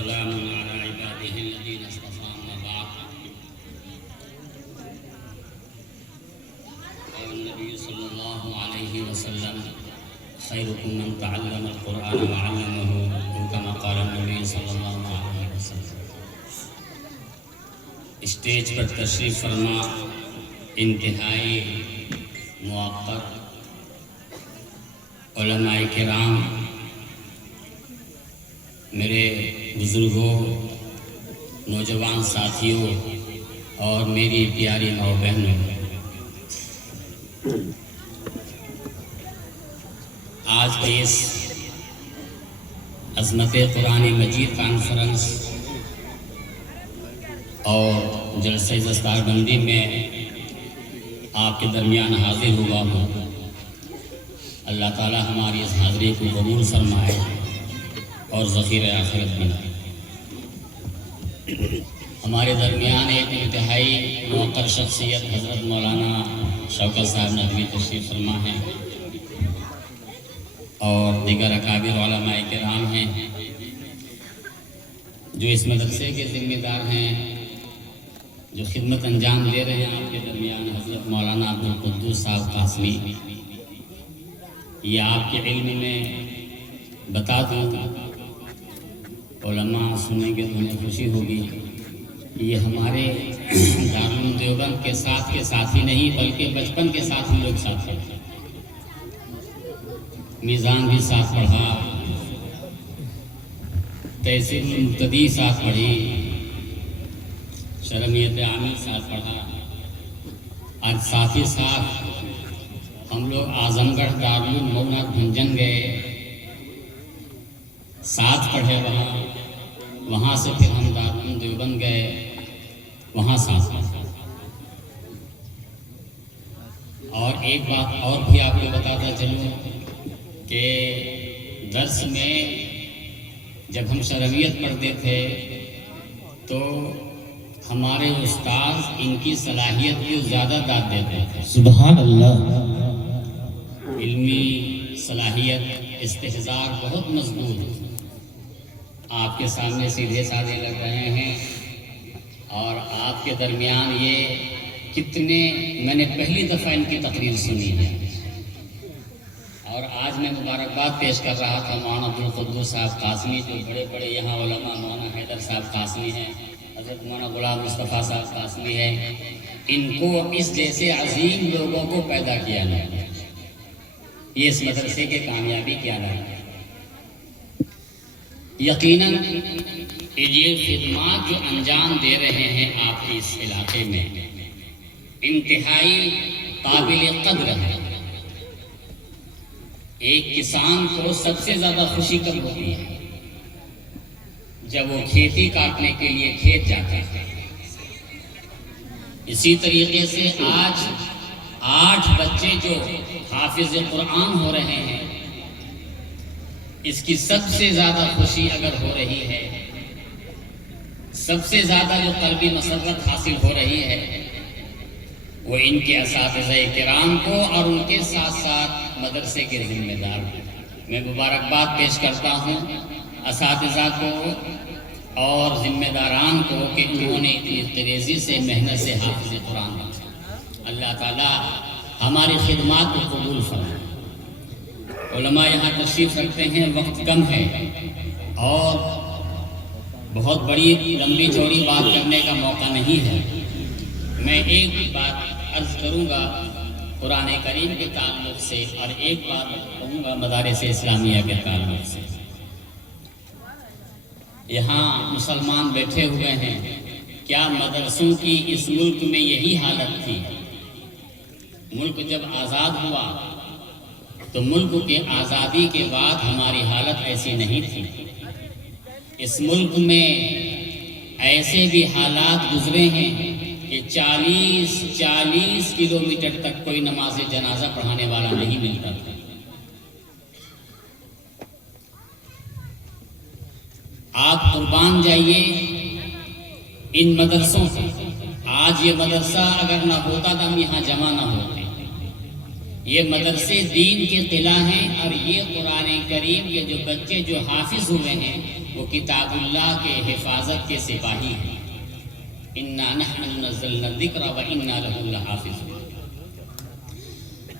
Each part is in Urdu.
وسلام على عباده الذين اصطفى أما بعد. قال النبي صلى الله عليه وسلم خيركم من تعلم القرآن وعلمه كما قال النبي صلى الله عليه وسلم. اسٹیج پر تشریف فرما انتہائی موقر علماء کرام، میرے بزرگوں، نوجوان ساتھیوں اور میری پیاری ماؤ بہنوں، آج کے اس عظمت قرآن مجید کانفرنس اور جلسہ دستار بندی میں آپ کے درمیان حاضر ہوا ہوں. اللہ تعالی ہماری اس حاضری کو قبول فرمائے اور ذخیرہ آخرت بنائے. ہمارے درمیان ایک انتہائی موقر شخصیت حضرت مولانا شوکت صاحب ندوی تشریف فرما ہیں اور دیگر اکابر علماء کرام ہیں جو اس مدرسے کے ذمہ دار ہیں، جو خدمت انجام دے رہے ہیں. آپ کے درمیان حضرت مولانا عبدالقدوس صاحب قاسمی. یہ آپ کے علم میں بتا دوں، علماء سنیں گے تو انہیں خوشی ہوگی، یہ ہمارے دارالعلوم دیوبند کے ساتھ ہی نہیں بلکہ بچپن کے ساتھ ہم لوگ ساتھ ہیں. میزان بھی ساتھ پڑھا، تحصیل المبتدی ساتھ پڑھی، شرمیت عامل ساتھ پڑھا. آج ساتھ ہی ساتھ ہم لوگ اعظم گڑھ دارالعلوم مئو بھنجن گئے، ساتھ پڑھے وہاں سے پھر ہم دارالعلوم دیوبند گئے، وہاں ساتھ پڑھے. اور ایک بات اور بھی آپ کو بتاتا چلوں کہ درس میں جب ہم شرمیت پڑھتے تھے تو ہمارے استاد ان کی صلاحیت کو زیادہ داد دیتے تھے. سبحان اللہ. علمی صلاحیت، استحضار بہت مضبوط. آپ کے سامنے سیدھے سادے لگ رہے ہیں اور آپ کے درمیان یہ کتنے، میں نے پہلی دفعہ ان کی تقریر سنی ہے. اور آج میں مبارکباد پیش کر رہا تھا مولانا عبدالقدوس صاحب قاسمی، جو بڑے بڑے یہاں علماء، مولانا حیدر صاحب قاسمی ہیں، حضرت مولانا غلام مصطفیٰ صاحب قاسمی ہیں. ان کو اس جیسے عظیم لوگوں کو پیدا کیا ہے، یہ اس مدرسے کے کامیابی کیا ہے. یقیناً یہ خدمات جو انجام دے رہے ہیں آپ کے اس علاقے میں انتہائی قابل قدر ہے. ایک کسان کو سب سے زیادہ خوشی کب ہوتی ہے؟ جب وہ کھیتی کاٹنے کے لیے کھیت جاتا ہے. اسی طریقے سے آج 8 بچے جو حافظ قرآن ہو رہے ہیں، اس کی سب سے زیادہ خوشی اگر ہو رہی ہے، سب سے زیادہ جو قلبی مسرت حاصل ہو رہی ہے، وہ ان کے اساتذہ کرام کو اور ان کے ساتھ ساتھ مدرسے کے ذمہ دار کو. میں مبارکباد پیش کرتا ہوں اساتذہ کو اور ذمہ داران کو کہ انہوں نے اتنی تیزی سے محنت سے حافظ قرآن بنا. اللہ تعالیٰ ہماری خدمات کو قبول فرمائے. علماء یہاں تشریف رکھتے ہیں، وقت کم ہے اور بہت بڑی لمبی چوڑی بات کرنے کا موقع نہیں ہے. میں ایک بات عرض کروں گا قرآن کریم کے تعلق سے اور ایک بات کہوں گا مدارس اسلامیہ کے تعلق سے. یہاں مسلمان بیٹھے ہوئے ہیں، کیا مدرسوں کی اس ملک میں یہی حالت تھی؟ ملک جب آزاد ہوا تو ملک کے آزادی کے بعد ہماری حالت ایسی نہیں تھی. اس ملک میں ایسے بھی حالات گزرے ہیں کہ 40 کلومیٹر تک کوئی نماز جنازہ پڑھانے والا نہیں ملتا تھا. آپ قربان جائیے ان مدرسوں سے. آج یہ مدرسہ اگر نہ ہوتا تو ہم یہاں جمع نہ ہوتے. یہ مدرسے دین کے قلعہ ہیں، اور یہ قرآن کریم کے جو بچے جو حافظ ہوئے ہیں وہ کتاب اللہ کے حفاظت کے سپاہی ہیں۔ اِنَّا نَحْنُ نَزَّلْنَا الذِّكْرَ وَإِنَّا لَهُ لَحَافِظُونَ۔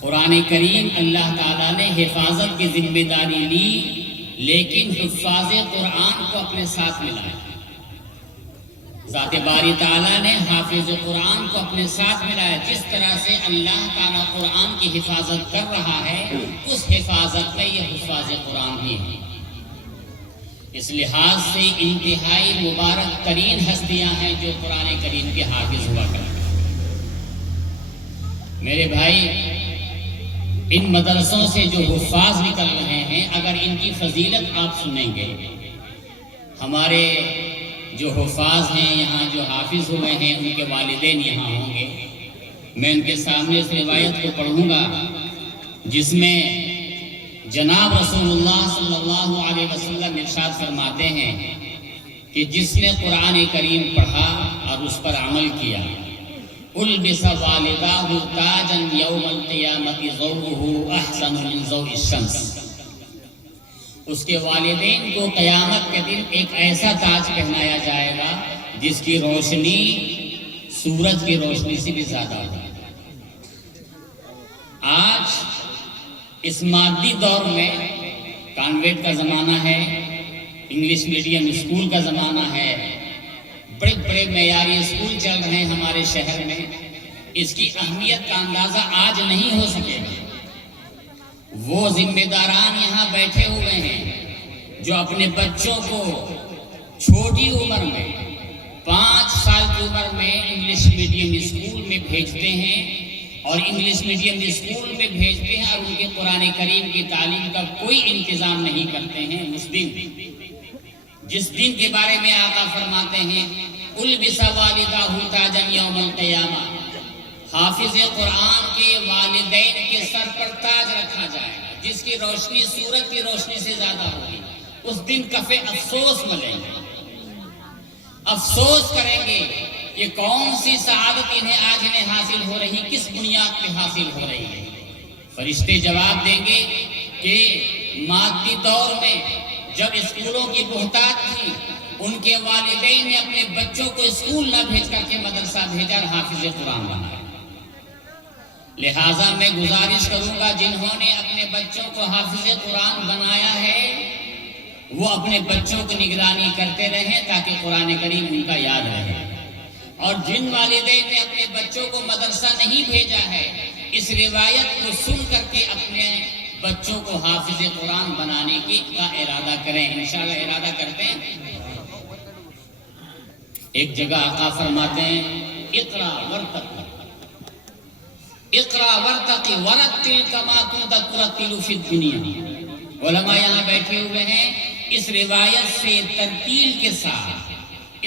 قرآن کریم اللہ تعالیٰ نے حفاظت کی ذمہ داری لی، لیکن حفاظ قرآن کو اپنے ساتھ ملایا۔ ذات باری تعالیٰ نے حافظ قرآن کو اپنے ساتھ ملایا۔ جس طرح سے اللہ تعالیٰ قرآن کی حفاظت کر رہا ہے، اس حفاظت میں یہ حفاظ قرآن بھی ہے۔ اس لحاظ سے انتہائی مبارک ترین ہستیاں ہیں جو قرآن کریم کے حافظ ہوا کرتے ہیں۔ میرے بھائی، ان مدرسوں سے جو حفاظ نکل رہے ہیں، اگر ان کی فضیلت آپ سنیں گے، ہمارے جو حفاظ ہیں یہاں جو حافظ ہوئے ہیں ان کے والدین یہاں ہوں گے، میں ان کے سامنے اس روایت کو پڑھوں گا جس میں جناب رسول اللہ صلی اللہ علیہ وسلم ارشاد فرماتے ہیں کہ جس نے قرآن کریم پڑھا اور اس پر عمل کیا، البس والداہ تاجا یوم القیامت ضوءہ احسن من ضوء الشمس۔ اس کے والدین کو قیامت کے دن ایک ایسا تاج پہنایا جائے گا جس کی روشنی سورج کی روشنی سے بھی زیادہ ہوگی۔ آج اس مادی دور میں کانوینٹ کا زمانہ ہے، انگلش میڈیم اسکول کا زمانہ ہے، بڑے بڑے معیاری اسکول چل رہے ہیں ہمارے شہر میں۔ اس کی اہمیت کا اندازہ آج نہیں ہو سکے گا۔ وہ ذمہ داران یہاں بیٹھے ہوئے ہیں جو اپنے بچوں کو چھوٹی عمر میں 5 سال کی عمر میں انگلش میڈیم اسکول میں بھیجتے ہیں، اور انگلش میڈیم اسکول میں بھیجتے ہیں اور ان کے قرآن کریم کی تعلیم کا کوئی انتظام نہیں کرتے ہیں۔ جس دن کے بارے میں آقا فرماتے ہیں البس والداہ تاجا یوم القیامہ، حافظ قرآن کے والدین کے سر پر تاج رکھا جائے گا جس کی روشنی سورج کی روشنی سے زیادہ ہوگی۔ اس دن کفے افسوس ملیں گے، افسوس کریں گے کہ کون سی سعادت انہیں حاصل ہو رہی، کس بنیاد پہ حاصل ہو رہی ہے۔ فرشتے جواب دیں گے کہ مادی دور میں جب اسکولوں کی بہتات تھی، ان کے والدین نے اپنے بچوں کو اسکول نہ بھیج کر کے مدرسہ بھیجا اور حافظ قرآن بنایا۔ لہٰذا میں گزارش کروں گا جنہوں نے اپنے بچوں کو حافظ قرآن بنایا ہے وہ اپنے بچوں کو نگرانی کرتے رہیں تاکہ قرآن کریم ان کا یاد رہے، اور جن والدین نے اپنے بچوں کو مدرسہ نہیں بھیجا ہے اس روایت کو سن کر کے اپنے بچوں کو حافظ قرآن بنانے کا ارادہ کریں۔ انشاءاللہ ارادہ کرتے ہیں۔ ایک جگہ آقا فرماتے ہیں اقرا ورتقی، اقرا ورتقی ورتل کما کنت ترتل فی الدنیا۔ علماء یہاں بیٹھے ہوئے ہیں، اس روایت سے ترتیل کے ساتھ،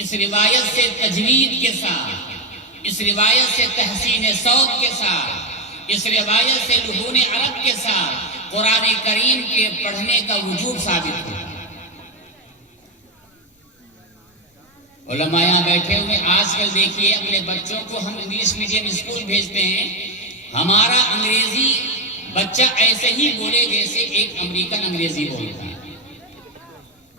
اس روایت سے تجوید کے ساتھ، اس روایت سے تحسین صوت کے ساتھ، اس روایت سے لحون عرب کے ساتھ قرآن کریم کے پڑھنے کا وجوب ثابت ہوا۔ علماء یہاں بیٹھے ہوئے آج کل دیکھیے اپنے بچوں کو ہم انگلش میڈیم اسکول بھیجتے ہیں، ہمارا انگریزی بچہ ایسے ہی بولے جیسے ایک امریکن انگریزی بولتا ہے،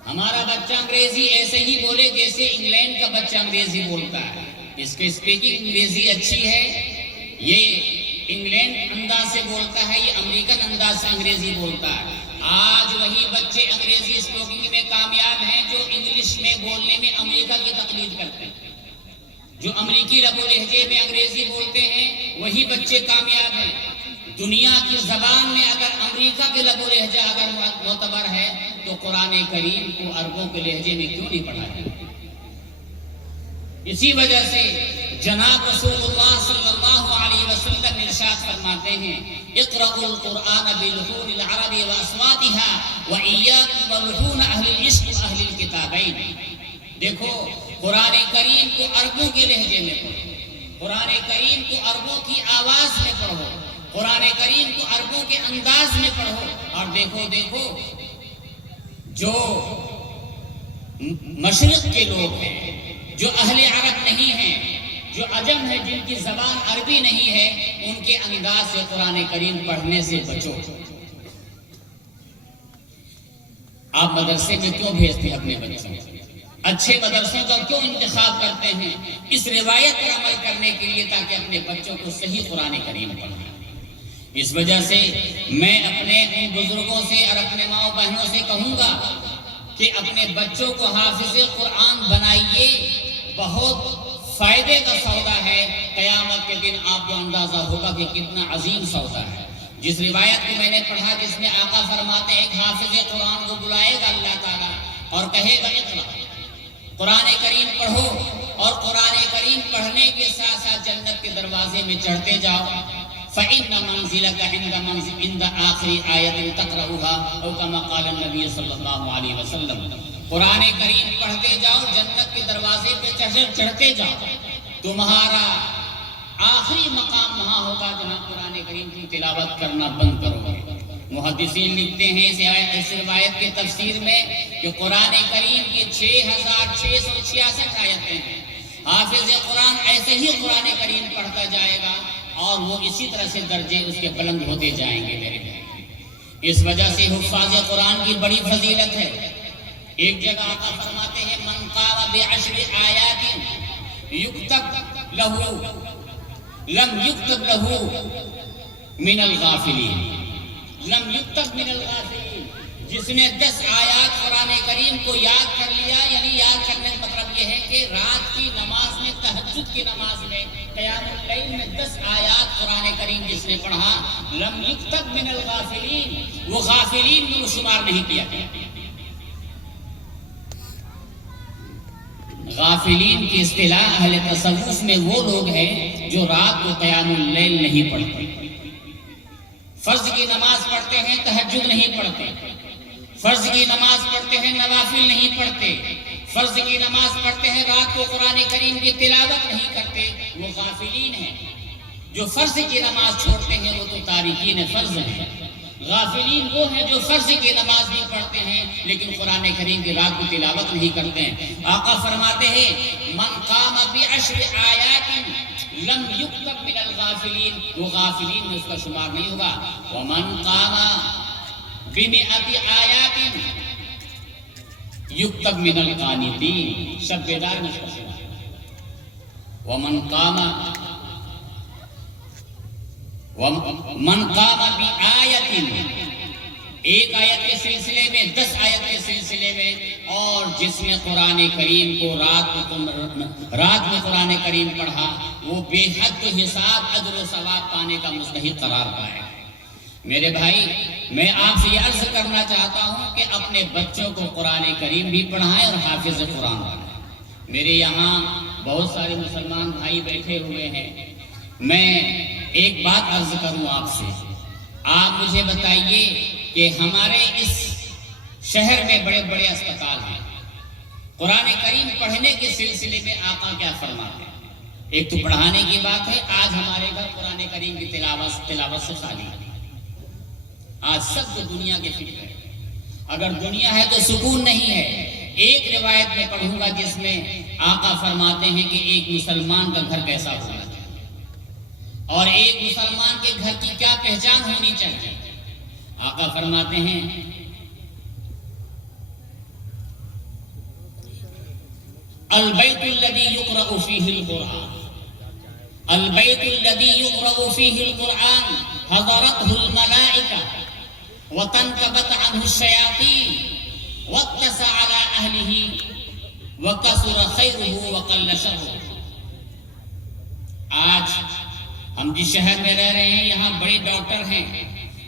ہمارا بچہ انگریزی ایسے ہی بولے جیسے انگلینڈ کا بچہ انگریزی بولتا ہے۔ اس کی اسپیکنگ انگریزی اچھی ہے، یہ انگلینڈ انداز سے بولتا ہے، یہ امریکن انداز سے انگریزی بولتا ہے۔ آج وہی بچے انگریزی اسپیکنگ میں کامیاب ہیں جو انگلش میں بولنے میں امریکہ کی تقلید کرتے ہیں۔ جو امریکی لب و لہجے میں انگریزی بولتے ہیں وہی بچے کامیاب ہیں۔ دنیا کی زبان میں اگر امریکہ کے لب و لہجہ اگر معتبر ہے تو قرآن کریم کو عربوں کے لہجے میں کیوں نہیں پڑھا جائے؟ اسی وجہ سے جناب رسول اللہ صلی اللہ علیہ وسلم ارشاد فرماتے ہیں اقرأوا القرآن بلحون العرب واصواتها وإياكم ولحون اہل العشق اہل الکتابین۔ دیکھو قرآن کریم کو عربوں کے لہجے میں پڑھو، قرآن کریم کو عربوں کی آواز میں پڑھو، قرآن کریم کو عربوں کے انداز میں پڑھو، اور دیکھو جو مشرق کے لوگ ہیں، جو اہل عرب نہیں ہیں، جو عجم ہے، جن کی زبان عربی نہیں ہے، ان کے انداز سے قرآن کریم پڑھنے سے بچو۔ آپ مدرسے میں کیوں بھیجتے ہیں اپنے بچوں کو؟ اچھے مدرسوں کا کیوں انتخاب کرتے ہیں؟ اس روایت پر عمل کرنے کے لیے، تاکہ اپنے بچوں کو صحیح قرآن کریم پڑھائیں۔ اس وجہ سے میں اپنے ان بزرگوں سے اور اپنے ماؤں بہنوں سے کہوں گا کہ اپنے بچوں کو حافظ قرآن بنائیے۔ بہت فائدے کا سودا ہے، قیامت کے دن آپ کو اندازہ ہوگا کہ کتنا عظیم سودا ہے۔ جس روایت کو میں نے پڑھا، جس میں آقا فرماتے ہیں ایک حافظ قرآن کو بلائے گا اللہ تعالیٰ اور کہے گا اقرا، قرآن کریم پڑھو، اور قرآن کریم پڑھنے کے ساتھ ساتھ جنت کے دروازے میں چڑھتے جاؤ۔ فَإِنَّ مَنزِلَكَ عِنْدَ آخِرِ آیَةٍ تَقْرَؤُهَا أَوْ كَمَا قَالَ النَّبِيُّ صلی اللہ علیہ وسلم۔ قرآن کریم پڑھتے جاؤ، جنت کے دروازے پہ چڑھتے جاؤ، تمہارا آخری مقام وہاں ہوگا جہاں قرآن کریم کی تلاوت کرنا بند کرو گے۔ محدثین لکھتے ہیں اس روایت کے تفسیر میں کہ قرآن کریم کی 6666 آیتیں ہیں۔ حافظ قرآن ایسے ہی قرآن کریم پڑھتا جائے گا اور وہ اسی طرح سے درجے اس کے بلند ہوتے جائیں گے میرے بھائی۔ اس وجہ سے حفاظ قرآن کی بڑی فضیلت ہے۔ ایک جگہ آقا فرماتے ہیں من قام بعشر آیات یکتب لہو لم یکتب لہو من الغافلین، لم یکتب من الغافلین۔ جس نے 10 آیات قرآن کریم کو یاد کر لیا، یعنی یاد کرنے کا مطلب یہ ہے کہ رات کی نماز میں، تہجد کی نماز میں، قیام اللیل میں 10 آیات قرآن کریم جس نے پڑھا، لم یکتب من الغافلین، وہ غافلین میں وہ شمار نہیں کیا گیا۔ غافلین کی اصطلاح اہل تصوف میں وہ لوگ ہیں جو رات کو قیام اللیل نہیں پڑھتے، فرض کی نماز پڑھتے ہیں، تہجد نہیں پڑھتے، فرض کی نماز پڑھتے ہیں، نوافل نہیں پڑھتے، فرض کی نماز پڑھتے ہیں، رات کو قرآن کریم کی تلاوت نہیں کرتے، وہ غافلین ہیں۔ جو فرض کی نماز چھوڑتے ہیں وہ تو تارکین فرض ہیں۔ غافلین وہ ہیں جو فرض کی نماز بھی پڑھتے ہیں لیکن قرآن کریم کی رات کو تلاوت نہیں کرتے ہیں۔ آقا فرماتے ہیں من قام بعشر آیات لم یکتب من الغافلین، وہ غافلین میں اس کا شمار نہیں ہوگا۔ ومن قام بمئۃ آیات یکتب من القانتین، شب بیدار میں اس کا شمار ہوگا۔ ومن قام بآیت، ایک آیت کے سلسلے میں، 10 آیت کے سلسلے میں، اور جس نے قرآن کریم کو رات میں قرآن کریم پڑھا، وہ بے حد حساب اجر و ثواب پانے کا مستحق قرار پائے۔ میرے بھائی، میں آپ سے یہ عرض کرنا چاہتا ہوں کہ اپنے بچوں کو قرآن کریم بھی پڑھائیں اور حافظ قرآن بنائیں۔ میرے یہاں بہت سارے مسلمان بھائی بیٹھے ہوئے ہیں، میں ایک بات عرض کروں آپ سے، آپ مجھے بتائیے کہ ہمارے اس شہر میں بڑے بڑے اسپتال ہیں، قرآن کریم پڑھنے کے سلسلے میں آقا کیا فرماتے ہیں؟ ایک تو پڑھانے کی بات ہے، آج ہمارے گھر قرآن کریم کی تلاوت سے خالی ہے۔ آج سب دنیا کے فکر ہے، اگر دنیا ہے تو سکون نہیں ہے۔ ایک روایت میں پڑھوں گا جس میں آقا فرماتے ہیں کہ ایک مسلمان کا گھر کیسا ہونا چاہیے اور ایک مسلمان کے گھر کی کیا پہچان ہونی چاہیے۔ آقا فرماتے ہیں البیت الذی یقرأ فیہ القرآن، البیت الذی یقرأ فیہ القرآن حضرتہ الملائکہ وتنکبت عنہ الشیاطین واتسع علی اہلہ وکثر خیرہ وقل شرہ۔ آج ہم جس شہر میں رہ رہے ہیں یہاں بڑے ڈاکٹر ہیں،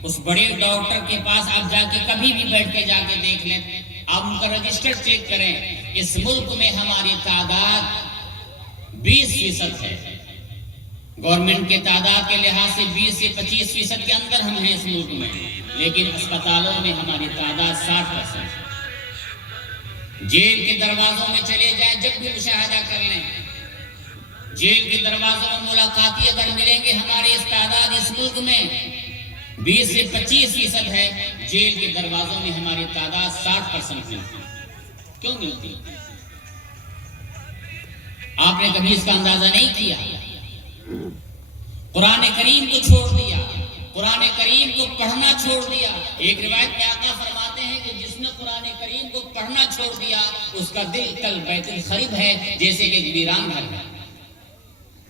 اس بڑے ڈاکٹر کے پاس آپ جا کے کبھی بھی بیٹھ کے جا کے دیکھ لیں، آپ ان کا رجسٹر چیک کریں، اس ملک میں ہماری تعداد 20% ہے، گورنمنٹ کے تعداد کے لحاظ سے 20 سے 25% کے اندر ہم ہیں اس ملک میں، لیکن اسپتالوں میں ہماری تعداد 60% ہے۔ جیل کے دروازوں میں چلے جائیں، جب بھی مشاہدہ کر لیں، جیل کے دروازوں میں ملاقاتی اگر ملیں گے، ہماری اس تعداد اس ملک میں 20 سے 25% ہے، جیل کے دروازوں میں ہماری تعداد 60% ملتی ہے۔ کیوں ملتی ہے؟ آپ نے کبھی اس کا اندازہ نہیں کیا؟ قرآن کریم کو چھوڑ دیا، قرآن کریم کو پڑھنا چھوڑ دیا۔ ایک روایت میں آقا فرماتے ہیں کہ جس نے قرآن کریم کو پڑھنا چھوڑ دیا اس کا دل کل بیت الخرب ہے، جیسے کہ ویران گھر ہے۔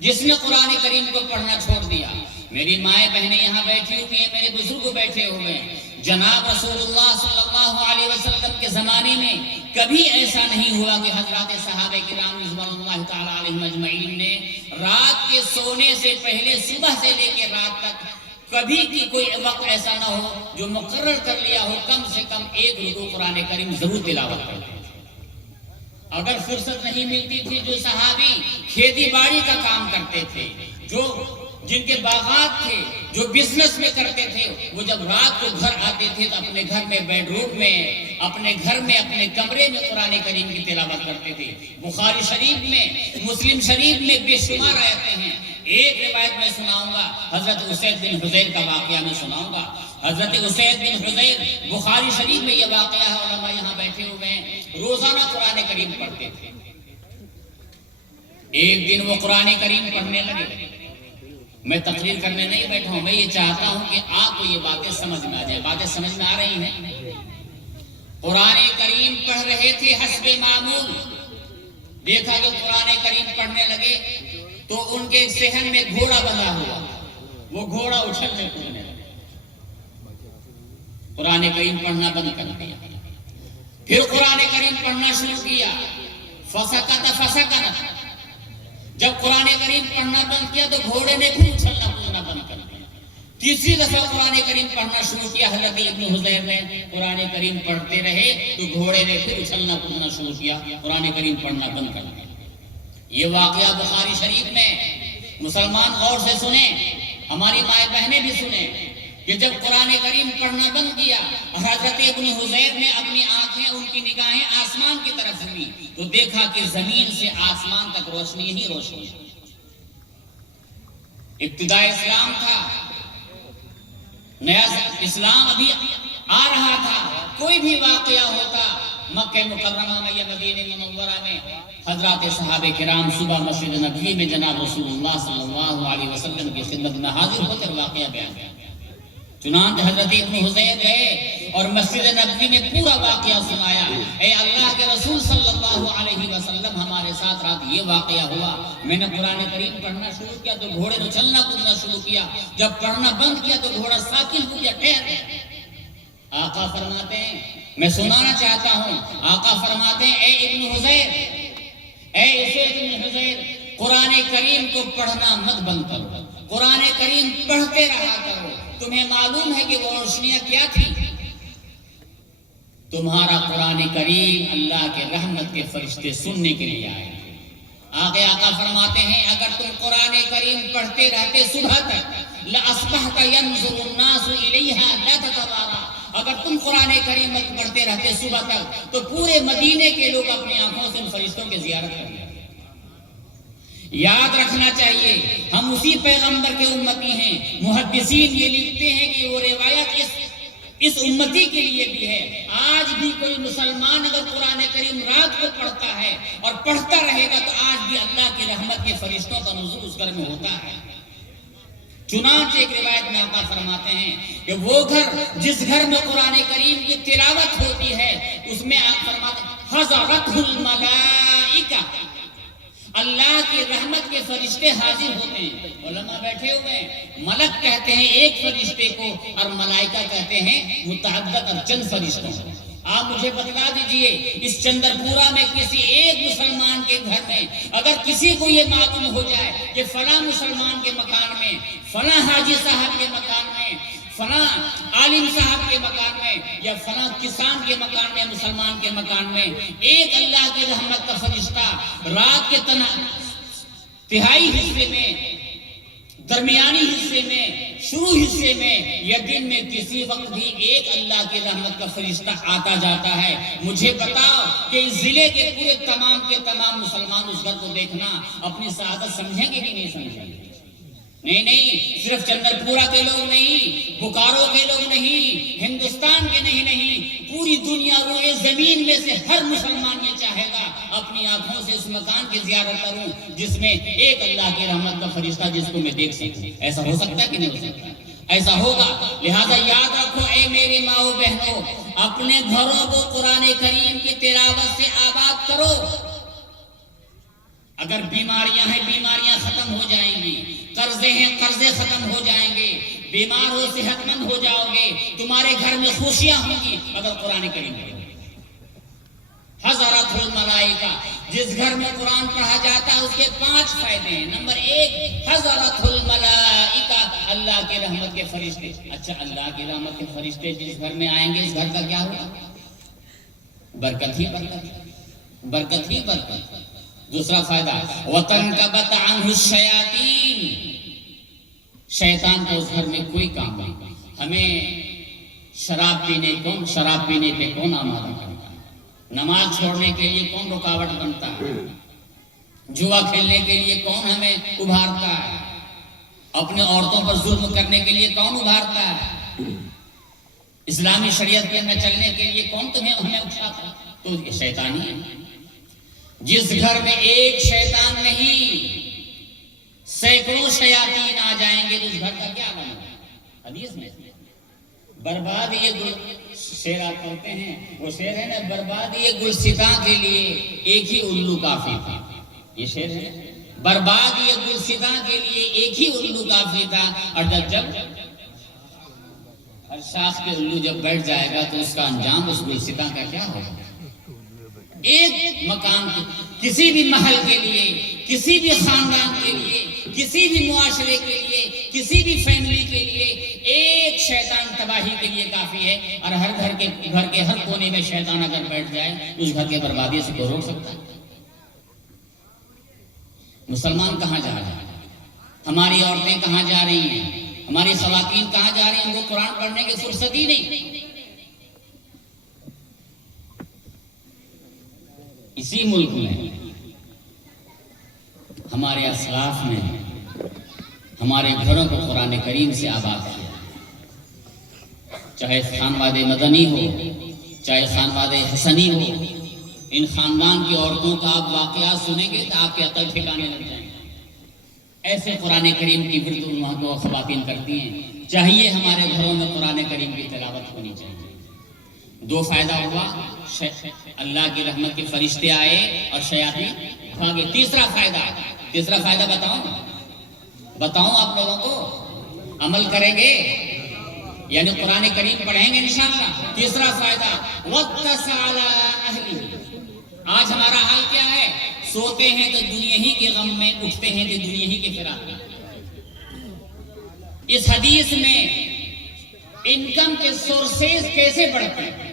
جس نے قرآن کریم کو پڑھنا چھوڑ دیا، میری مائیں بہنیں یہاں بیٹھی ہوئی ہیں، میرے بزرگ بیٹھے ہوئے ہیں، جناب رسول اللہ صلی اللہ علیہ وسلم کے زمانے میں کبھی ایسا نہیں ہوا کہ حضرات صحابہ کرام رضوان اللہ تعالی علیہم اجمعین نے رات کے سونے سے پہلے صبح سے لے کے رات تک کبھی کی کوئی وقت ایسا نہ ہو جو مقرر کر لیا ہو کم سے کم ایک رکوع قرآن کریم ضرور تلاوت کرتے تھے۔ اگر فرصت نہیں ملتی تھی، جو صحابی کھیتی باڑی کا کام کرتے تھے، جو جن کے باغات تھے، جو بزنس میں کرتے تھے، وہ جب رات کو گھر آتے تھے تو اپنے گھر میں بیڈ روم میں، اپنے گھر میں، اپنے کمرے میں قرآن کریم کی تلاوت کرتے تھے۔ بخاری شریف میں، مسلم شریف میں بے شمار آیتیں ہیں۔ ایک روایت میں سناؤں گا، حضرت اسید بن حضیر کا واقعہ میں سناؤں گا۔ حضرت اسید بن حضیر، بخاری شریف میں یہ واقعہ ہے، علماء یہاں بیٹھے ہوئے ہیں، روزانہ قرآن کریم پڑھتے تھے۔ ایک دن وہ قرآن کریم پڑھنے لگے۔ میں تقریر کرنے نہیں بیٹھا ہوں، میں یہ چاہتا ہوں کہ آپ کو یہ باتیں سمجھ میں آ جائیں۔ باتیں سمجھ میں آ رہی ہیں؟ قرآن کریم پڑھ رہے تھے حسب معمول، دیکھا کہ قرآن کریم پڑھنے لگے تو ان کے صحن میں گھوڑا بندھا ہوا، وہ گھوڑا اچھلنے کودنے لگا۔ قرآن کریم پڑھنا بند کر دیا، پھر قرآن کریم پڑھنا شروع کیا۔ فسکت جب قرآن کریم پڑھنا بند کیا تو گھوڑے نے پھر اچھلنا کودنا بند کر دیا۔ تیسری دفعہ قرآن کریم پڑھنا شروع کیا، حضرت ابن حذیر نے قرآن کریم پڑھتے رہے تو گھوڑے نے پھر اچھلنا کودنا شروع کیا، قرآن کریم پڑھنا بند کر دیا۔ یہ واقعہ بخاری شریف میں، مسلمان غور سے سنیں، ہماری مائیں بہنیں بھی سنیں کہ جب قرآن کریم پڑھنا بند کیا، حضرت ابن حذیر نے اپنی آنکھیں، ان کی نگاہیں آسمان کی طرف ہوئی تو دیکھا کہ زمین سے آسمان تک روشنی ہی روشنی ہے۔ ابتداء اسلام تھا، نیا اسلام ابھی آ رہا تھا، کوئی بھی واقعہ ہوتا مکہ مکرمہ میں یا مدینہ منورہ میں، حضرات صحابہ کرام صبح مسجد نبوی میں جناب رسول اللہ صلی اللہ علیہ وسلم کی خدمت میں حاضر ہو کر واقعہ بیان کیا۔ چنانچہ حضرت ابن حذیر گئے اور مسجد نبوی میں پورا واقعہ سنایا۔ اے اللہ کے رسول صلی اللہ علیہ وسلم، ہمارے ساتھ رات یہ واقعہ ہوا، میں نے قرآن کریم پڑھنا شروع کیا تو گھوڑے نے چلنا کودنا شروع کیا، جب پڑھنا بند کیا تو گھوڑا ساکن ہو گیا، ٹھہر گیا۔ آقا فرماتے ہیں، میں سنانا چاہتا ہوں، آقا فرماتے ہیں اے ابن حذیر، اے اسید بن حذیر، قرآن کریم کو پڑھنا مت بند کرو، قرآن کریم پڑھتے رہا کرو۔ تمہیں معلوم ہے کہ وہ روشنیاں کیا تھی؟ تمہارا قرآن کریم اللہ کے رحمت کے فرشتے سننے کے لیے آئے تھے۔ آگے آقا فرماتے ہیں اگر تم قرآن کریم پڑھتے رہتے صبح تک، لَأَصْبَحْتَ يَنْظُرُ النَّاسُ إِلَيْهَا لَا تَتَوَارَى، اگر تم قرآن کریم پڑھتے رہتے صبح تک تو پورے مدینے کے لوگ اپنی آنکھوں سے ان فرشتوں کی زیارت کرتے۔ یاد رکھنا چاہیے ہم اسی پیغمبر کے امتی ہیں۔ محدثین یہ لکھتے ہیں کہ وہ روایت اس امتی کے لیے بھی ہے۔ آج بھی کوئی مسلمان اگر قرآن کریم رات کو پڑھتا ہے اور پڑھتا رہے گا تو آج بھی اللہ کی رحمت کے فرشتوں کا نزول اس گھر میں ہوتا ہے۔ چنانچہ ایک روایت میں آقا فرماتے ہیں کہ وہ گھر جس گھر میں قرآن کریم کی تلاوت ہوتی ہے اس میں آپ فرماتے ہیں حضرت الملائکہ، اللہ کی رحمت کے فرشتے حاضر ہوتے ہیں۔ علماء بیٹھے ہوئے ہیں، ملک کہتے ہیں ایک فرشتے کو اور ملائکہ کہتے ہیں متعدد اور چند فرشتوں کو۔ آپ مجھے بتلا دیجئے اس چندرپورہ میں کسی ایک مسلمان کے گھر میں اگر کسی کو یہ معلوم ہو جائے کہ فلاں مسلمان کے مکان میں، فلاں حاجی صاحب کے مکان میں، فلاں عالم صاحب کے مکان میں یا فلاں کسان کے مکان میں، مسلمان کے مکان میں ایک اللہ کی رحمت کا فرشتہ رات کے تہائی حصے میں، درمیانی حصے میں، شروع حصے میں یا دن میں کسی وقت بھی ایک اللہ کی رحمت کا فرشتہ آتا جاتا ہے، مجھے بتاؤ کہ اس ضلع کے پورے تمام کے تمام مسلمان اس گھر کو دیکھنا اپنی سعادت سمجھیں گے کہ نہیں سمجھیں گے؟ نہیں، صرف چندرپورہ کے لوگ نہیں، بوکارو کے لوگ نہیں، ہندوستان کے نہیں، پوری دنیا روئے زمین میں سے ہر مسلمان یہ چاہے گا اپنی آنکھوں سے اس مکان کی زیارت کروں جس میں ایک اللہ کی رحمت کا فرشتہ جس کو میں دیکھ سکوں؟ ایسا ہو سکتا ہے کہ نہیں ہو سکتا؟ ایسا ہوگا۔ لہذا یاد رکھو اے میری ماؤں بہنوں، اپنے گھروں کو قرآن کریم کی تلاوت سے آباد کرو۔ اگر بیماریاں ہیں بیماریاں ختم ہو جائیں گی، قرضے ہیں قرضے ختم ہو جائیں گے، بیمار ہو صحت مند ہو جاؤ گے، تمہارے گھر میں خوشیاں ہوں گی اگر قرآن کریم پڑھو۔ حضرت الملائکہ، جس گھر میں قرآن پڑھا جاتا ہے اس کے 5 فائدے ہیں۔ نمبر 1، حضرت الملائکہ، اللہ کی رحمت کے فرشتے۔ اچھا، اللہ کی رحمت کے فرشتے جس گھر میں آئیں گے اس گھر کا کیا ہوگا؟ برکت ہی برکت، برکت ہی برکت۔ دوسرا فائدہ، وَتَنْكَبَتْ عَنْهُ الشَّيَاطِينَ، شیطان کو اس گھر میں کوئی کام نہیں۔ ہمیں شراب پینے پہ کون آمادہ کرتا ہے؟ نماز چھوڑنے کے لیے کون رکاوٹ بنتا ہے؟ جوا کھیلنے کے لیے کون ہمیں ابھارتا ہے؟ اپنے عورتوں پر ظلم کرنے کے لیے کون ابھارتا ہے؟ اسلامی شریعت پہ نہ چلنے کے لیے کون ہمیں اٹھاتا ہے؟ تو یہ شیطان ہی ہے۔ جس گھر میں ایک شیطان نہیں سینکڑوں شیاطین آ جائیں گے تو اس گھر کا کیا بنے؟ حدیث میں برباد یہ شعر آپ پڑھتے ہیں، وہ شعر ہے نا، برباد یہ گلستاں کے لیے ایک ہی الو کافی تھا۔ یہ شعر ہے، برباد یہ گلستاں کے لیے ایک ہی الو کافی تھا، اور جب ہر شاخ کے الو جب بیٹھ جائے گا تو اس کا انجام اس گلستاں کا کیا ہوگا؟ ایک مکان کسی بھی محل کے لیے، کسی بھی خاندان کے لیے، کسی بھی معاشرے کے لیے، کسی بھی فیملی کے لیے ایک شیطان تباہی کے لیے کافی ہے، اور ہر گھر کے ہر کونے میں شیطان اگر بیٹھ جائے اس گھر کے بربادی سے کوئی روک سکتا ہے؟ مسلمان کہاں جا رہے ہیں؟ ہماری عورتیں کہاں جا رہی ہیں؟ ہماری خواتین کہاں جا رہی ہیں؟ وہ قرآن پڑھنے کی فرصت ہی نہیں۔ اسی ملک میں ہمارے اسلاف نے ہمارے گھروں کو قرآن کریم سے آباد کیا، چاہے خانواد مدنی ہو، چاہے خانواد حسنی ہو۔ ان خاندان کی عورتوں کا آپ واقعات سنیں گے تو آپ کے عقل ٹھکانے لگ جائیں گے۔ ایسے قرآن کریم کی ورد وہاں کو خواتین کرتی ہیں۔ چاہیے ہمارے گھروں میں قرآن کریم کی تلاوت ہونی چاہیے۔ 2 فائدہ ہوا، اللہ کی رحمت کے فرشتے آئے اور شیاطین بھاگے۔ تیسرا فائدہ بتاؤں آپ لوگوں کو؟ عمل کریں گے یعنی قرآن کریم پڑھیں گے انشاءاللہ۔ تیسرا فائدہ، وَاتَّسَ عَلَىٰ أَهْلِهِ، آج ہمارا حال کیا ہے؟ سوتے ہیں تو دنیا ہی کے غم میں، اٹھتے ہیں تو دنیا ہی کے فراق میں۔ اس حدیث میں انکم کے سورسز کیسے بڑھتے ہیں؟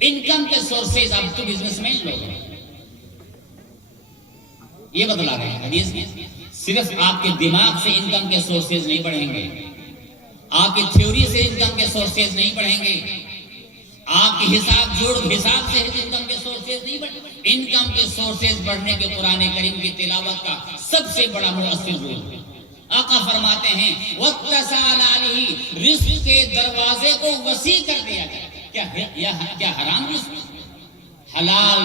انکم کے سورسز، اب تو بزنس مین لوگ ہیں، یہ بتلا رہے ہیں حدیث میں۔ صرف آپ کے دماغ سے انکم کے سورسز نہیں بڑھیں گے، آپ کی تھیوری سے انکم کے سورسز نہیں بڑھیں گے، آپ کے حساب سے انکم کے سورسز نہیں بڑھیں گے۔ انکم کے سورسز بڑھنے کے قرآن کریم کی تلاوت کا سب سے بڑا مؤثر رول ہے۔ آقا فرماتے ہیں وَاتَّسَعَ عَلَيْهِ، رزق کے دروازے کو وسیع کر دیا گیا۔ کیا حرام رزق؟ حلال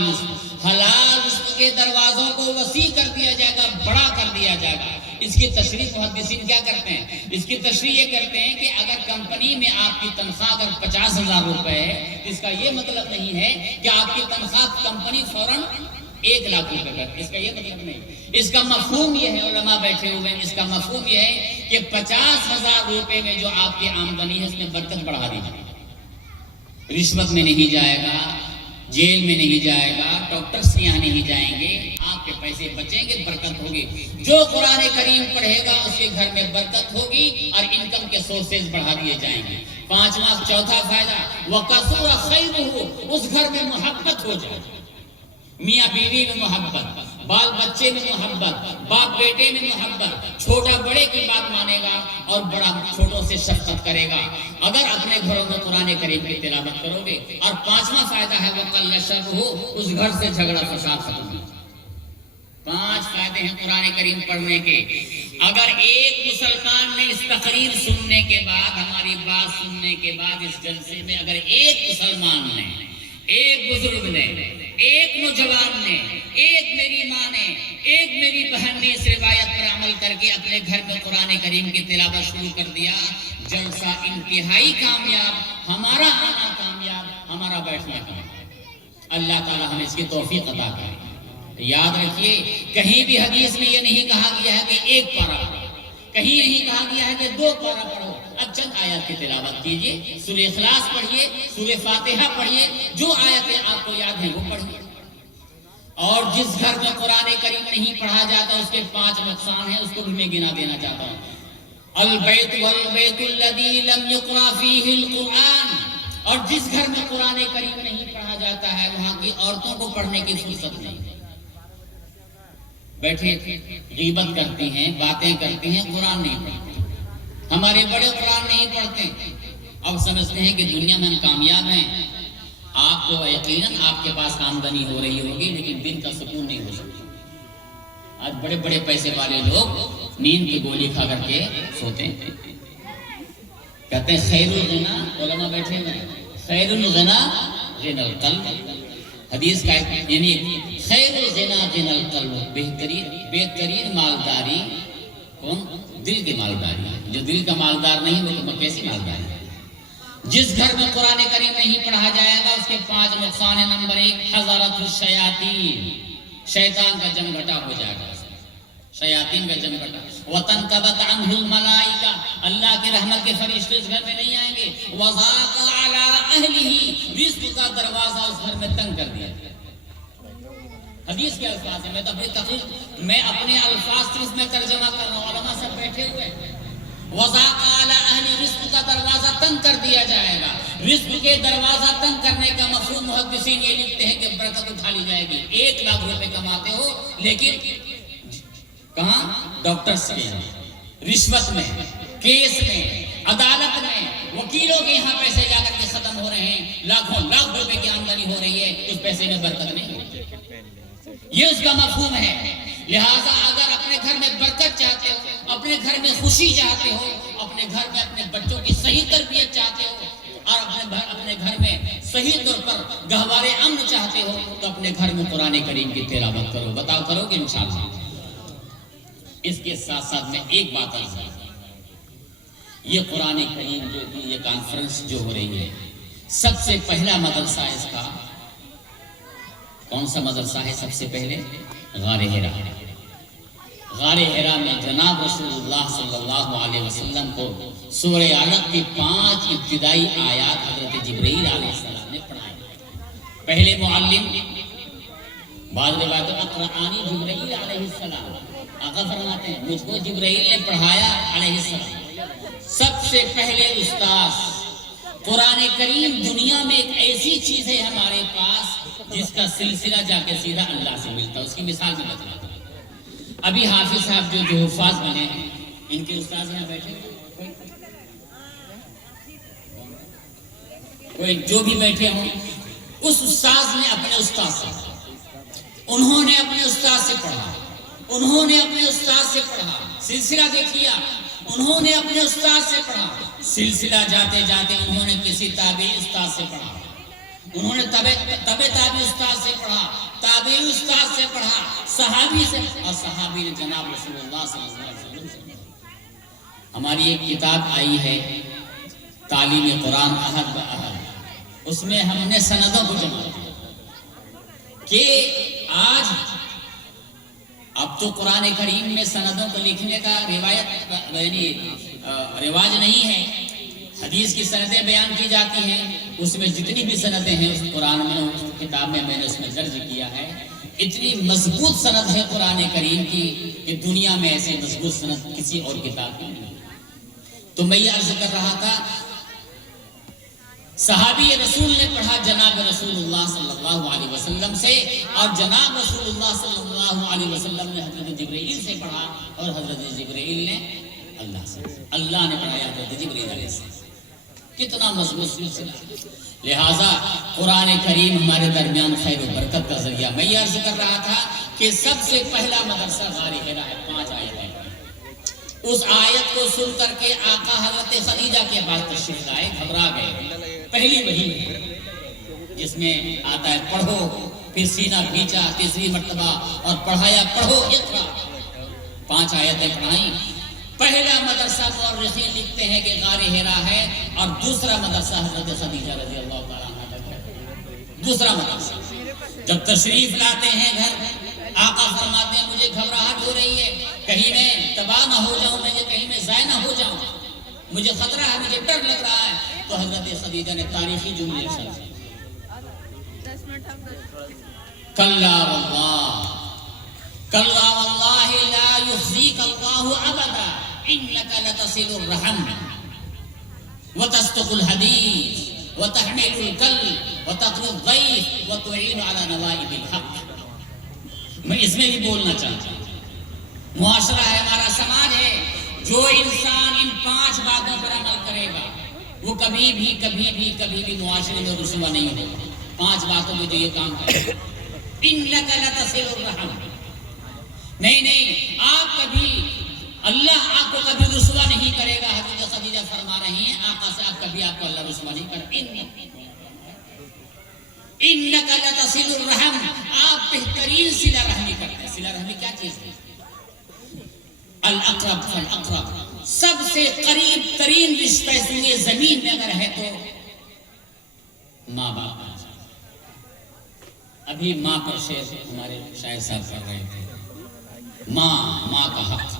رزق کے دروازوں کو وسیع کر دیا جائے گا، بڑا کر دیا جائے گا۔ اس کی تشریح محدثین کیا کرتے ہیں؟ اس کی تشریح یہ کرتے ہیں کہ اگر کمپنی میں آپ کی تنخواہ اگر 50,000 روپے ہے تو اس کا یہ مطلب نہیں ہے کہ آپ کی تنخواہ کمپنی فوراً 1 لاکھ روپے کا، اس کا یہ مطلب نہیں۔ اس کا مفہوم یہ ہے، علماء بیٹھے ہوئے ہیں، اس کا مفہوم یہ ہے کہ 50,000 روپے میں جو آپ کی آمدنی ہے اس میں برکت بڑھا دی جائے، رشوت میں نہیں جائے گا، جیل میں نہیں جائے گا، ڈاکٹرز یہاں نہیں جائیں گے، آپ کے پیسے بچیں گے، برکت ہوگی۔ جو قرآن کریم پڑھے گا اس کے گھر میں برکت ہوگی اور انکم کے سورسز بڑھا دیے جائیں گے۔ چوتھا فائدہ، وَقَصُورَ خَيْرُهُ، اس گھر میں محبت ہو جائے، میاں بیوی میں محبت، بال بچے میں محبت، باپ بیٹے میں محبت، چھوٹا بڑے کی بات مانے گا اور بڑا چھوٹوں سے شفقت کرے گا اگر اپنے گھروں میں قرآن کریم کی تلاوت کرو گے۔ اور 5واں فائدہ ہے وَقَلَّ شَرُّهُ، اس گھر سے جھگڑا فساد ختم ہو۔ 5 فائدے ہیں قرآن کریم پڑھنے کے۔ اگر ایک مسلمان نے اس تقریر سننے کے بعد، ہماری بات سننے کے بعد، اس جلسے میں اگر ایک مسلمان نے، ایک بزرگ نے ایک نوجوان نے، ایک میری ماں نے، ایک میری بہن نے اس روایت پر عمل کر کے اپنے گھر میں قرآن کریم کی تلاوت شروع کر دیا، جلسہ انتہائی کامیاب، ہمارا آنا کامیاب، ہمارا بیٹھنا کامیاب۔ اللہ تعالی ہمیں اس کی توفیق عطا کرے۔ یاد رکھیے، کہیں بھی حدیث میں یہ نہیں کہا گیا ہے کہ ایک پارہ پڑھو، کہیں نہیں کہا گیا ہے کہ 2 پارہ پڑھو۔ اب چند آیات کی تلاوت کیجئے، سورہ اخلاص پڑھیے، سورہ فاتحہ پڑھیے، جو آیتیں آپ کو یاد ہیں وہ پڑھیے۔ اور جس گھر میں قرآن کریم نہیں پڑھا جاتا اس کے 5 نقصان ہیں، اس کو بھی میں گنا دینا چاہتا ہوں۔ البیت والبیت الذی لم یقرأ فیہ القرآن، اور جس گھر میں قرآن کریم نہیں پڑھا جاتا ہے وہاں کی عورتوں کو پڑھنے کی فرصت نہیں، بیٹھے غیبت کرتی ہیں، باتیں کرتی ہیں، قرآن نہیں پڑھتے۔ ہمارے بڑے قرآن نہیں پڑھتے، اب سمجھتے ہیں کہ دنیا میں ہم کامیاب ہیں۔ آپ کو یقیناً آپ کے پاس آمدنی ہو رہی ہوگی لیکن دن کا سکون نہیں ہو سکتا۔ آج بڑے بڑے پیسے والے لوگ نیند کی گولی کھا کر کے سوتے ہیں، کہتے ہیں خیر الغنا، علماء بیٹھے ہوئے ہیں، خیر الغنا غنى القلب، حدیث کا یعنی خیر الغنا غنى القلب، بہترین مالداری کون؟ دل کی مالداری۔ جو دل کا مالدار نہیں وہ کیسی مالداری ہے؟ جس گھر میں قرآن کریم نہیں پڑھا جائے گا اس کے 5 نقصان ہیں۔ نمبر 1 حضرت الشیاطین، شیطان کا جم گھٹا ہو جائے گا، شیاطین کا جم گھٹا۔ وَتَنْقَبَتْ عَنْهُ الْمَلَائِكَةُ، اللہ کی رحمت کے فرشتے اس گھر میں نہیں آئیں گے۔ وَضَاقَ عَلَىٰ أَهْلِهِ، رزق کا دروازہ اس گھر میں تنگ کر دیا گیا۔ حدیث کے الفاظ ہیں، میں تو اپنی تقریر میں اپنے الفاظ سے اس میں ترجمہ کر رہا ہوں، علماء سب بیٹھے ہوئے ہیں۔ وَضَاقَ عَلَىٰ أَهْلِ، رزق کا دروازہ تنگ کر دیا جائے گا۔ رزق کے دروازہ تنگ کرنے کا مفہوم محدثین یہ لکھتے ہیں کہ برکت اٹھا لی جائے گی۔ 1 لاکھ روپے کماتے ہو لیکن کہاں؟ ڈاکٹرز کے یہاں، رشوت میں، کیس میں، عدالت میں، وکیلوں کے یہاں پیسے جا کر کے ختم ہو رہے ہیں، لاکھوں لاکھ روپے کی آمدنی ہو رہی ہے، اس پیسے میں برکت نہیں ہوتی۔ یہ اس کا مفہوم ہے۔ لہٰذا اگر اپنے گھر میں برکت چاہتے ہو، اپنے گھر میں خوشی چاہتے ہو، اپنے گھر میں اپنے بچوں کی صحیح تربیت چاہتے ہو اور اپنے گھر میں صحیح طور پر گہوارے امن چاہتے ہو تو اپنے گھر میں قرآن کریم کی تلاوت کرو۔ بتاؤ کرو گے انشاءاللہ؟ اس کے ساتھ ساتھ میں ایک بات عرض کروں، یہ قرآن کریم جو یہ کانفرنس جو ہو رہی ہے، سب سے پہلا مدرسہ اس کا کون سا مدرسہ ہے؟ سب سے پہلے غار حرا۔ غار حرا میں جناب رسول اللہ صلی اللہ علیہ وسلم کو سورہ علق کی 5 ابتدائی آیات حضرت جبرائیل علیہ السلام نے پڑھائی۔ پہلے معلم، بعض روایتوں میں قرآنی جبرائیل علیہ السلام، آقا فرماتے ہیں مجھ کو جبرائیل نے پڑھایا علیہ السلام۔ سب سے پہلے استاذ قرآن کریم دنیا میں ایک ایسی چیز ہے ہمارے پاس جس کا سلسلہ جا کے سیدھا اللہ سے ملتا ہے۔ اس کی مثال میں بتلاتا ہوں۔ ابھی حافظ صاحب جو حفاظ بنے ہیں، ان کے استاذ یہاں بیٹھے کوئی جو بھی بیٹھے ہوں، اس استاذ نے اپنے استاذ سے، انہوں نے اپنے استاذ سے پڑھا، انہوں نے اپنے استاذ سے پڑھا، سلسلہ دیکھیا، انہوں نے اپنے استاذ سے پڑھا، سلسلہ جاتے جاتے انہوں نے کسی تابعی استاذ سے پڑھا، انہوں نے تابعی استاذ سے پڑھا، تابعی استاذ سے پڑھا، صحابی سے، اور صحابی نے جناب رسول اللہ صلی اللہ علیہ وسلم سے پڑھا۔ ہماری ایک کتاب آئی ہے تعلیم قرآن احد و احد، اس میں ہم نے سندوں کو جمع کیا کہ آج اب تو قرآن کریم میں سندوں کو لکھنے کا رواج نہیں ہے، حدیث کی سندیں بیان کی جاتی ہیں، اس میں جتنی بھی سندیں ہیں اس قرآن میں، اس کتاب میں میں نے اس میں درج کیا ہے۔ اتنی مضبوط سند ہے قرآن کریم کی کہ دنیا میں ایسے مضبوط سند کسی اور کتاب کی نہیں۔ تو میں یہ عرض کر رہا تھا، صحابی رسول نے پڑھا جناب رسول اللہ صلی اللہ علیہ وسلم سے، اور جناب رسول اللہ صلی اللہ علیہ وسلم نے حضرت جبرائیل سے پڑھا، اور حضرت جبرائیل نے اللہ سے، اللہ نے پڑھایا حضرت جبرائیل علیہ السلام۔ کتنا مضبوط سلسلہ۔ لہٰذا قرآن کریم ہمارے درمیان خیر و برکت کا ذریعہ۔ میں یہ عرض کر رہا تھا کہ سب سے پہلا مدرسہ غار حرا ہے، 5 آیت ہے۔ اس آیت کو سن کر کے آقا حضرت خدیجہ کے پاس تشریف لائے، گھبرا گئے۔ پہلی وحی جس میں آتا ہے پڑھو پھر سینہ بھیجا تیسری مرتبہ اور پڑھایا پڑھو اقرا، 5 آیتیں پڑھائیں۔ پہلا مدرسہ مورخین لکھتے ہیں کہ غار حرا ہے، اور دوسرا مدرسہ حضرت خدیجہ رضی اللہ تعالیٰ عنہ کا ہے۔ دوسرا مدرسہ جب تشریف لاتے ہیں گھر، آقا فرماتے ہیں مجھے گھبراہٹ ہو رہی ہے، کہیں میں تباہ نہ ہو جاؤں، کہیں میں ضائع نہ ہو جاؤں، مجھے خطرہ ہے، مجھے ڈر لگ رہا ہے۔ تو حضرت خدیجہ نے تاریخی جملے ارشاد کیے، کلا واللہ کلا واللہ لا یخزیک اللہ ابدا انک لتصل الرحم وتصدق الحدیث وتحمل الکل وتقری الضیف وتعین علی نوائب الحق۔ میں اس میں بھی بولنا چاہتا ہوں، معاشرہ ہے ہمارا، سماج ہے، جو انسان ان 5 باتوں پر عمل کرے گا وہ کبھی بھی معاشرے میں رسوا نہیں ہوگا۔ 5 باتوں میں جو یہ کام کرے گا، انک لتصل الرحم، نہیں آپ کبھی، اللہ آپ کو کبھی رسوا نہیں کرے گا۔ حضرت خدیجہ فرما رہی ہیں آقا سے آپ کبھی آپ کو اللہ رسوا نہیں کرے۔ انک لتصل الرحم، آپ بہترین صلہ رحمی کرتے ہیں۔ صلہ رحمی کیا چیز ہے؟ الاقرب فالاقرب، سب سے قریب ترین رشتہ سوئے زمین میں اگر ہے تو ماں باپ۔ ابھی ماں پر شعر ہمارے شاعر صاحب پڑھ رہے تھے، ماں کا حق۔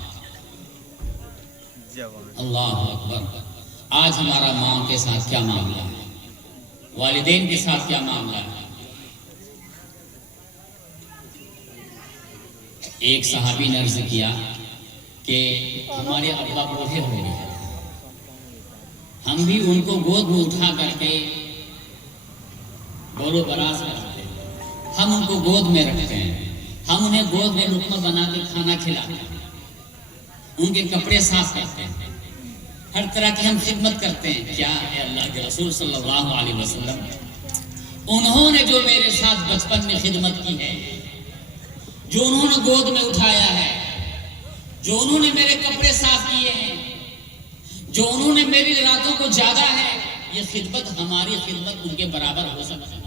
اللہ اکبر، آج ہمارا ماں کے ساتھ کیا معاملہ ہے، والدین کے ساتھ کیا معاملہ ہے۔ ایک صحابی نے عرض کیا کہ ہمارے ابا بوڑھے ہو گئے، ہم بھی ان کو گود میں اٹھا کر کے بول و براز کرتے ہیں، ہم ان کو گود میں رکھتے ہیں، ہم انہیں گود میں لقمہ بنا کے کھانا کھلاتے ہیں، ان کے کپڑے صاف کرتے ہیں، ہر طرح کی ہم خدمت کرتے ہیں۔ کیا ہے اللہ کے رسول صلی اللہ علیہ وسلم، انہوں نے جو میرے ساتھ بچپن میں خدمت کی ہے، جو انہوں نے گود میں اٹھایا ہے، جو انہوں نے میرے کپڑے صاف کیے ہیں، جو انہوں نے میری راتوں کو جاگا ہے، یہ خدمت ہماری خدمت ان کے برابر ہو سکتی ہے؟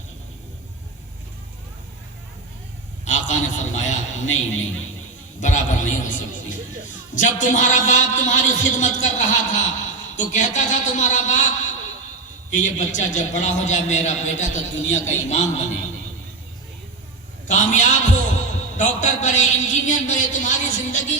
آقا نے فرمایا نہیں، برابر نہیں ہو سکتی۔ جب تمہارا باپ تمہاری خدمت کر رہا تھا تو کہتا تھا تمہارا باپ کہ یہ بچہ جب بڑا ہو جائے، میرا بیٹا تو دنیا کا امام بنے، کامیاب ہو، ڈاکٹر بنے، انجینئر بنے، تمہاری زندگی